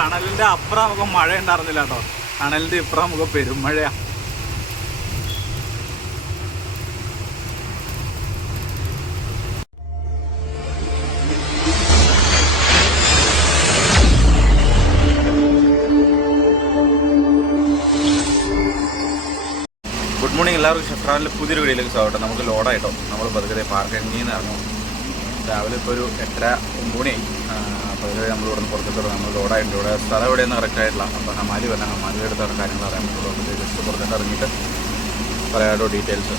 ടണലിന്റെ അപ്പുറം നമുക്ക് മഴ ഉണ്ടായിരുന്നില്ല കേട്ടോ. ടണലിന്റെ ഇപ്പുറം നമുക്ക് പെരുമഴയാ. ഗുഡ് മോർണിംഗ് എല്ലാവർക്കും. ഷെഫ്രാനിലെ പുതിയൊരു വീഡിയോയിലേക്ക് സ്വാഗതം. നമുക്ക് ലോഡായിട്ടോ. നമ്മൾ പതുക്കെ പാർക്കിങ്ങിൽ നിന്ന് ഇറങ്ങും. രാവിലെ ഇപ്പോൾ ഒരു 8:30-9 മണിയായി. അപ്പോൾ അതിൽ നമ്മൾ ഇവിടെ നിന്ന് പുറത്തേക്ക് നമ്മൾ ലോഡായിട്ടുണ്ട്. ഇവിടെ സ്ഥലം എവിടെയെന്ന് കറക്റ്റ് ആയിട്ടില്ല. അപ്പോൾ ഹമാലി വരണം. ഹമാലിയുടെ അടുത്താണ് കാര്യങ്ങൾ അറിയാൻ പറ്റുള്ളൂ. അപ്പോൾ ജസ്റ്റ് പുറത്തേക്ക് ഇറങ്ങിയിട്ട് പറയാട്ടോ ഡീറ്റെയിൽസ്.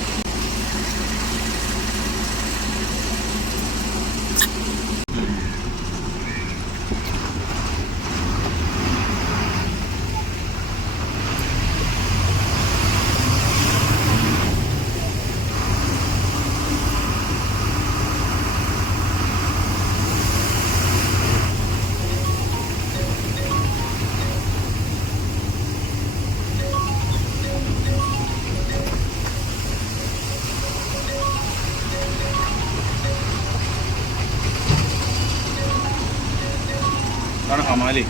ആണ് ഹമാലി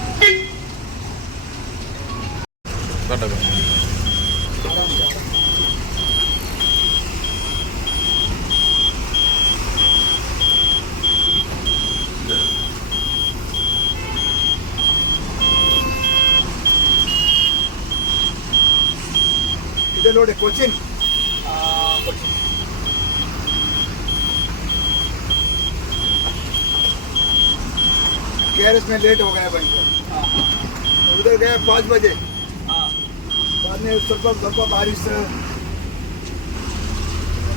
കേട്ടോ. ഇതിലൂടെ കൊച്ചിൻ गैरेज में लेट हो गया बन उधर गया 5 बजे. बाद में ಸ್ವಲ್ಪ बारिश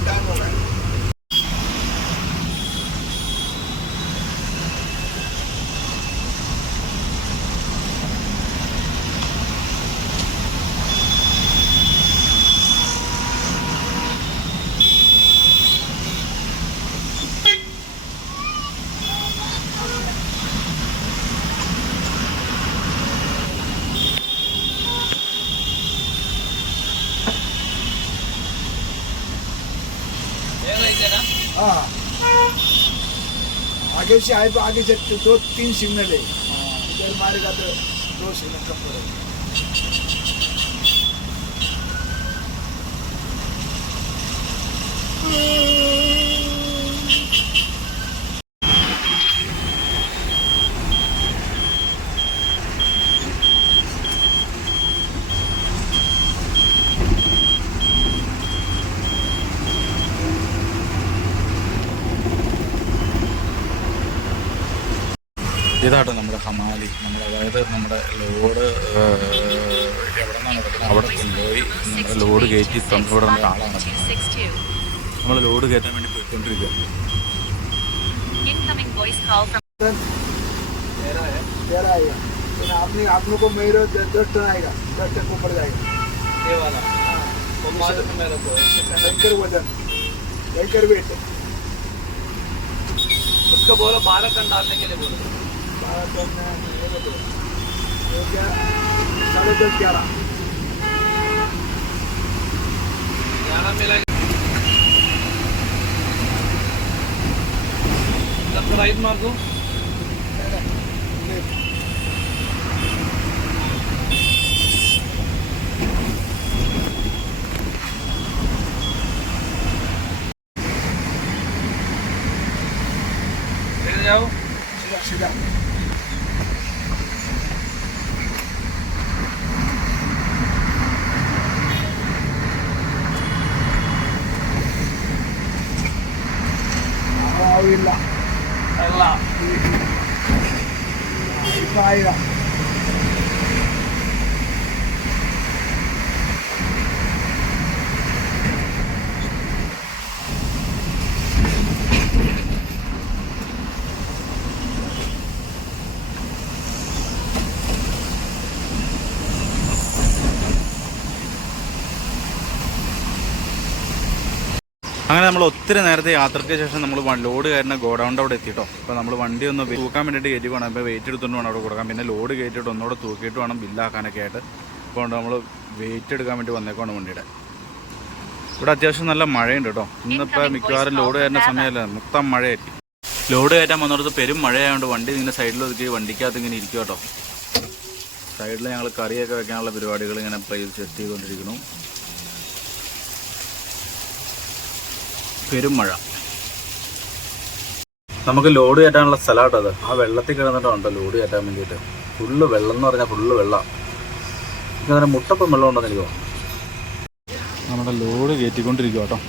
टाइम हो गया. आगे से आए तो आगे से 2-3 सिग्नल है. इधर मारेगा तो 2 सिग्नल कम पड़ेगा. ഇതാട്ടോ നമ്മുടെ ഹമാലി. അതായത് നമ്മുടെ ലോഡ് എവിടെ നിന്നാണ് എടുക്കുന്നത് അവിടെ കൊണ്ടുപോയി നമ്മുടെ ലോഡ് കയറ്റി തന്നുവിടുന്ന ആളാണ്. നമ്മൾ ലോഡ് കയറ്റാൻ വേണ്ടി പോയിക്കൊണ്ടിരിക്കുക. आप लोग को मेरे 10 टन आएगा. 10 टन ऊपर जाएगा ये वाला. मेरे को टैंकर वजन टैंकर वेट उसको बोलो 12 टन डालने के लिए बोलो. 12 टन हो गया 10:30 11 मिला. राइट मार दो. जाओ सीधा ಇಲ್ಲ ಅಲ್ಲ ಇಪ್ಪ ಆಯ್ದ. അങ്ങനെ നമ്മൾ ഒത്തിരി നേരത്തെ യാത്രയ്ക്ക് ശേഷം നമ്മൾ ലോഡ് കയറുന്ന ഗോഡൗണിൻ്റെ അവിടെ എത്തിയിട്ടോ. അപ്പോൾ നമ്മൾ വണ്ടി ഒന്ന് തൂക്കാൻ വേണ്ടിയിട്ട് കയറ്റി പോകണം. അപ്പോൾ വെയിറ്റ് എടുത്തുകൊണ്ട് വേണം അവിടെ കൊടുക്കാം. പിന്നെ ലോഡ് കയറ്റിയിട്ട് ഒന്നുകൂടെ തൂക്കിയിട്ട് വേണം ബില്ലാക്കാനൊക്കെ ആയിട്ട്. അപ്പോൾ നമ്മൾ വെയിറ്റ് എടുക്കാൻ വേണ്ടി വന്നേക്കാണ് വണ്ടിയുടെ. ഇവിടെ അത്യാവശ്യം നല്ല മഴയുണ്ട് കേട്ടോ. ഇന്നിപ്പോൾ മിക്കവാറും ലോഡ് കയറുന്ന സമയമല്ല, മൊത്തം മഴയായിരിക്കും. ലോഡ് കയറ്റാൻ വന്നിടത്ത് പെരും മഴയായതുകൊണ്ട് വണ്ടി ഇങ്ങനെ സൈഡിൽ ഒതുക്കി വണ്ടിക്കകത്ത് ഇങ്ങനെ ഇരിക്കും കേട്ടോ. സൈഡിൽ ഞങ്ങൾ കറിയൊക്കെ വെക്കാനുള്ള പരിപാടികൾ ഇങ്ങനെ സെറ്റ് ചെയ്തുകൊണ്ടിരിക്കുന്നു. പെരുമഴ. നമുക്ക് ലോഡ് കയറ്റാനുള്ള സ്ഥലമാട്ടോ അത്. ആ വെള്ളത്തിൽ കിടന്നിട്ടുണ്ടോ ലോഡ് കയറ്റാൻ വേണ്ടിയിട്ട്. ഫുള്ള് വെള്ളം എന്ന് പറഞ്ഞാൽ ഫുള്ള് വെള്ളം. എനിക്ക് മുട്ടപ്പം വെള്ളം ഉണ്ടെന്ന് എനിക്ക് തോന്നുന്നു. നമ്മുടെ ലോഡ് കയറ്റിക്കൊണ്ടിരിക്കുക കേട്ടോ.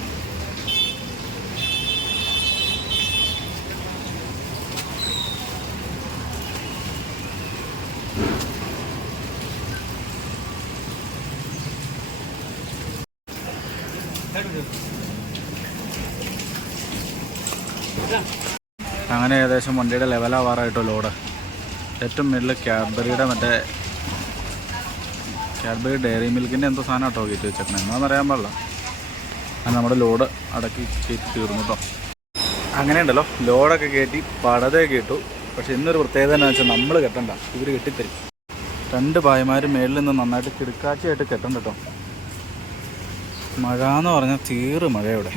അങ്ങനെ ഏകദേശം വണ്ടിയുടെ ലെവലാവാറായിട്ടോ ലോഡ്. ഏറ്റവും മുകളിൽ ക്യാഡ്ബറിയുടെ ക്യാഡ്ബറി ഡയറി മിൽക്കിൻ്റെ എന്തോ സാധനം കേട്ടോ കയറ്റി വെച്ചേക്കണം. എന്താണെന്ന് അറിയാൻ പാടില്ല. അങ്ങനെ നമ്മുടെ ലോഡ് അടക്കി കയറ്റി തീർന്നു കേട്ടോ. അങ്ങനെ ഉണ്ടല്ലോ ലോഡൊക്കെ കയറ്റി പടതയൊക്കെ ഇട്ടു. പക്ഷെ ഇന്നൊരു പ്രത്യേകത എന്താണെന്ന് വെച്ചാൽ നമ്മൾ കെട്ടണ്ട, ഇവർ കെട്ടിത്തരും. 2 ഭായിമാർ മേളിൽ നിന്ന് നന്നായിട്ട് കിടക്കാച്ചയായിട്ട് കെട്ടണ്ട കേട്ടോ. മഴ എന്ന് പറഞ്ഞാൽ തീറ് മഴയുടെ.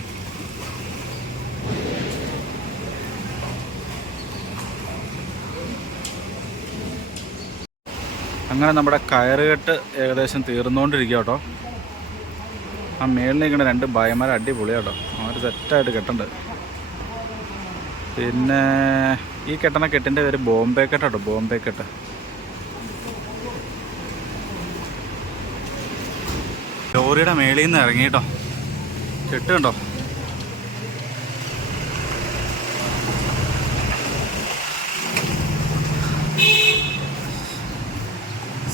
അങ്ങനെ നമ്മുടെ കയറുകെട്ട് ഏകദേശം തീർന്നുകൊണ്ടിരിക്കുക കേട്ടോ. ആ മേളിൽ നിൽക്കുന്ന 2 ഭായിമാർ അടിപൊളിയാട്ടോ. അവർ സെറ്റായിട്ട് കെട്ടുണ്ട്. പിന്നെ ഈ കെട്ടണ കെട്ടിൻ്റെ പേര് ബോംബെ കെട്ടാട്ടോ. ബോംബെ കെട്ട്. ലോറിയുടെ മേളിൽ നിന്ന് ഇറങ്ങിയിട്ടോ. കെട്ട് കണ്ടോ.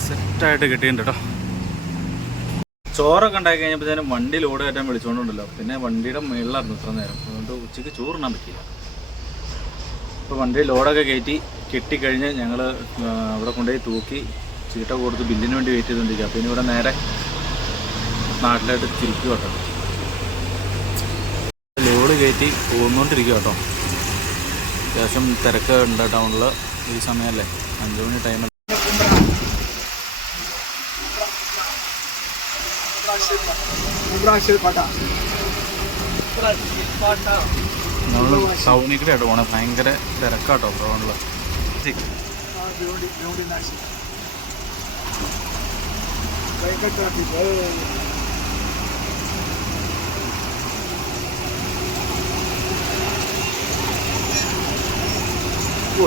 സെറ്റായിട്ട് കിട്ടിയിട്ടുണ്ട് കേട്ടോ. ചോറൊക്കെ ഉണ്ടാക്കി കഴിഞ്ഞപ്പോഴത്തേനും വണ്ടി ലോഡ് കയറ്റാൻ വിളിച്ചുകൊണ്ടുണ്ടല്ലോ. പിന്നെ വണ്ടിയുടെ മുകളിലായിരുന്നു ഇത്ര നേരം. അതുകൊണ്ട് ഉച്ചയ്ക്ക് ചോറുണ്ണാൻ പറ്റില്ല. ഇപ്പോൾ വണ്ടി ലോഡൊക്കെ കെട്ടിക്കഴിഞ്ഞ് ഞങ്ങൾ അവിടെ കൊണ്ടുപോയി തൂക്കി ചീട്ട കൊടുത്ത് ബില്ലിന് വേണ്ടി വെയിറ്റ് ചെയ്തുകൊണ്ടിരിക്കുക. പിന്നെ ഇവിടെ നേരെ നാട്ടിലായിട്ട് തിരിക്കുക കേട്ടോ. ലോഡ് കയറ്റി പോകുന്നോണ്ടിരിക്കുക കേട്ടോ. അത്യാവശ്യം തിരക്ക് ഉണ്ട് ടൗണിൽ. ഈ സമയമല്ലേ, 5 മണി ടൈമിൽ. നമ്മൾ ടൗണിൽ കൂടെ ആയിട്ട് പോകണം. ഭയങ്കര തിരക്കാട്ടോ ടൗണിൽ.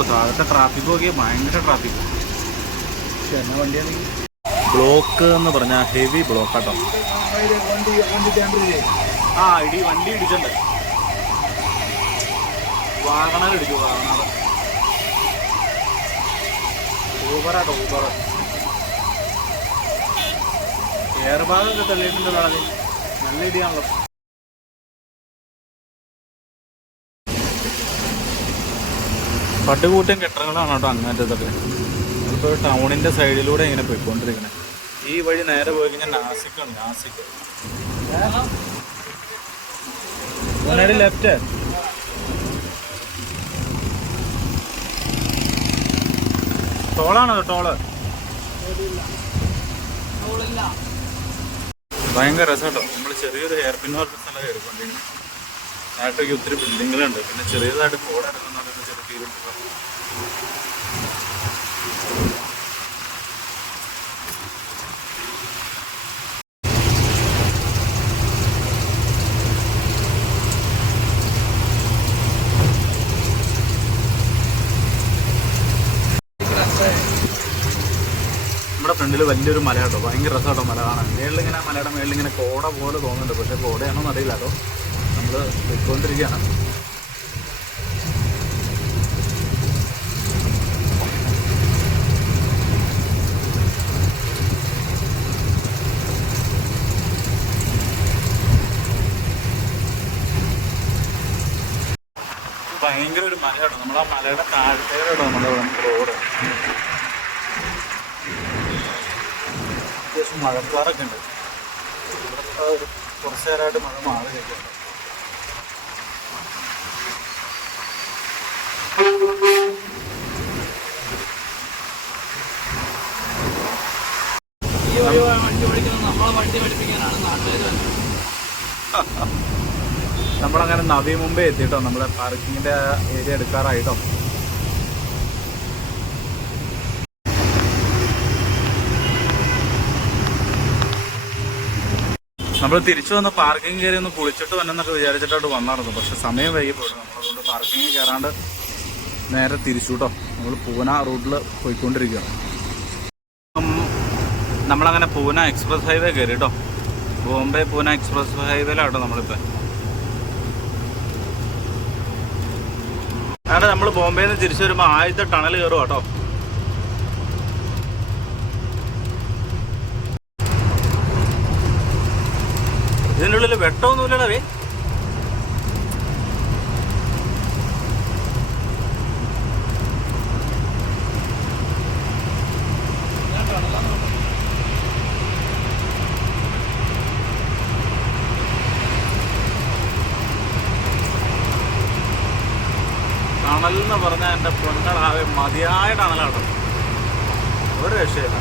താഴത്തെ ട്രാഫിക് നോക്കിയാൽ ഭയങ്കര ട്രാഫിക്. പക്ഷെ എന്നാ വണ്ടിയാണെങ്കിൽ ബ്ലോക്ക് എന്ന് പറഞ്ഞാൽ ഹെവി ബ്ലോക്കാട്ടോ. വണ്ടി ഇടിച്ചിട്ടുണ്ട്. വാഗണർ ഇടിച്ചു. വാഗണർ ഊബറാട്ടോ. ഊബർ എയർ ബാഗൊക്കെ തള്ളിയിട്ടുണ്ടല്ലോ. നല്ല ഇടിയാണല്ലോ. പട്ടുകൂട്ടം കെട്ടറകളാണ് കേട്ടോ അങ്ങനത്തതൊക്കെ. ഇപ്പോൾ ടൗണിൻ്റെ സൈഡിലൂടെ ഇങ്ങനെ പോയിക്കൊണ്ടിരിക്കണേ. ഈ വഴി നേരെ പോയി കഴിഞ്ഞാൽ നാസിക്കാണ്. നാസിക്ക് ലെഫ്റ്റ്. ടോളാണോ? ടോള് ഭയങ്കര രസമാട്ടോ. നമ്മൾ ചെറിയൊരു ഹെയർ പിൻ പറഞ്ഞ സ്ഥലം കയറിക്കൊണ്ടിരിക്കുന്നത്. നാട്ടിലേക്ക് ഒത്തിരി ബിൽഡിങ്ങുകളുണ്ട്. പിന്നെ ചെറിയതായിട്ട് കോട എടുക്കുന്ന ചെറിയ ഫീലുണ്ട്. നമ്മുടെ ഫ്രണ്ടിൽ വലിയൊരു മല കേട്ടോ. ഭയങ്കര രസമാട്ടോ മല കാണാൻ. മേളിലിങ്ങനെ മലയുടെ മേളിലിങ്ങനെ കോട പോലെ തോന്നുന്നുണ്ട്. പക്ഷേ കോടയാണോ എന്നറിയില്ല കേട്ടോ. നമ്മൾ പോയിക്കൊണ്ടിരിക്കുകയാണ്. ഭയങ്കര ഒരു മല കേട്ടോ. നമ്മൾ ആ മലയുടെ താഴത്തേടോ നമ്മുടെ റോഡ്. അത്യാവശ്യം മഴക്കാറൊക്കെ ഉണ്ട്. കുറച്ച് നേരമായിട്ട് മഴ മാറി കഴിക്കുന്നുണ്ട്. നമ്മളങ്ങനെ നവി മുമ്പേ എത്തിട്ടോ. നമ്മളെ പാർക്കിങ്ങിന്റെ ഏരിയ എടുക്കാറായിട്ടോ. നമ്മൾ തിരിച്ചു വന്ന് പാർക്കിംഗ് കയറി ഒന്ന് കുളിച്ചിട്ട് വന്നെന്നൊക്കെ വിചാരിച്ചിട്ടോട്ട് വന്നായിരുന്നു. പക്ഷെ സമയം വൈകി പോയിരുന്നു. നമ്മളതുകൊണ്ട് പാർക്കിംഗ് കയറാണ്ട് നേരെ തിരിച്ചു കേട്ടോ. നമ്മൾ പൂന റൂട്ടിൽ പോയിക്കൊണ്ടിരിക്കുകയാണ്. നമ്മളങ്ങനെ പൂന എക്സ്പ്രസ് ഹൈവേ കയറി കേട്ടോ. ബോംബെ പൂന എക്സ്പ്രസ് ഹൈവേയിലാട്ടോ നമ്മളിപ്പോൾ. അങ്ങനെ നമ്മൾ ബോംബെയിൽ നിന്ന് തിരിച്ചു വരുമ്പോൾ ആദ്യത്തെ ടണൽ കയറുക കേട്ടോ. ഇതിൻ്റെ ഉള്ളിൽ വെട്ടമൊന്നുമില്ലടവേ. ടണലെന്ന് പറഞ്ഞാൽ എൻ്റെ പൊന്നടാവേ മതിയായ ടണലാട്ടോ. ഒരു രക്ഷയില്ല.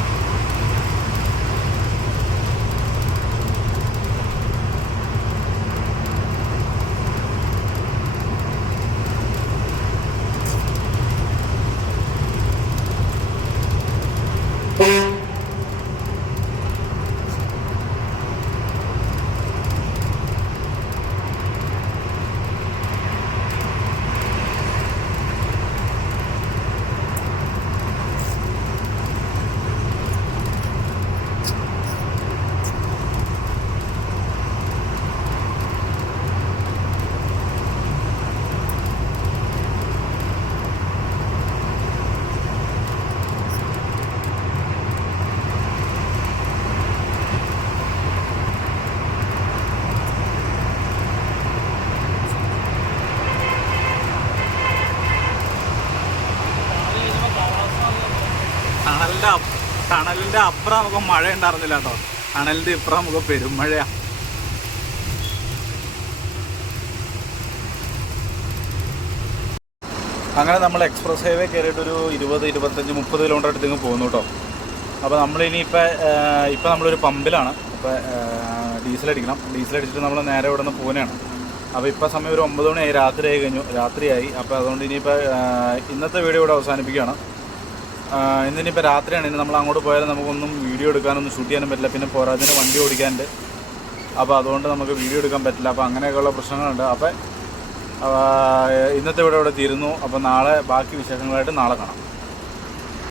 ടണലിൻ്റെ അപ്പുറം നമുക്ക് മഴ ഉണ്ടായിരുന്നില്ല കേട്ടോ. ടണലിൻ്റെ ഇപ്പുറം നമുക്ക് പെരുമഴയാണ്. അങ്ങനെ നമ്മൾ എക്സ്പ്രസ് ഹൈവേ കയറിയിട്ട് ഒരു 20, 25, 30 കിലോമീറ്റർ അടുത്തേക്ക് പോകുന്നു കേട്ടോ. അപ്പോൾ നമ്മളിനിയിപ്പോൾ നമ്മളൊരു പമ്പിലാണ്. അപ്പോൾ ഡീസലടിക്കണം. ഡീസലടിച്ചിട്ട് നമ്മൾ നേരെ ഇവിടെ നിന്ന് പൂനെയാണ്. അപ്പോൾ ഇപ്പോൾ സമയം ഒരു 9 മണിയായി, രാത്രിയായി. അപ്പോൾ അതുകൊണ്ട് ഇനിയിപ്പോൾ ഇന്നത്തെ വീഡിയോ ഇവിടെ അവസാനിപ്പിക്കുകയാണ്. ഇന്നിനിപ്പോൾ രാത്രിയാണ്. ഇനി നമ്മൾ അങ്ങോട്ട് പോയാലും നമുക്കൊന്നും വീഡിയോ എടുക്കാനൊന്നും ഷൂട്ട് ചെയ്യാനും പറ്റില്ല. പിന്നെ പോരാതിന് വണ്ടി ഓടിക്കാനുണ്ട്. അപ്പോൾ അതുകൊണ്ട് നമുക്ക് വീഡിയോ എടുക്കാൻ പറ്റില്ല. അപ്പോൾ അങ്ങനെയൊക്കെയുള്ള പ്രശ്നങ്ങളുണ്ട്. അപ്പോൾ ഇന്നത്തെ വീഡിയോ ഇവിടെ തീരുന്നു. അപ്പോൾ നാളെ ബാക്കി വിശേഷങ്ങളായിട്ട് നാളെ കാണാം.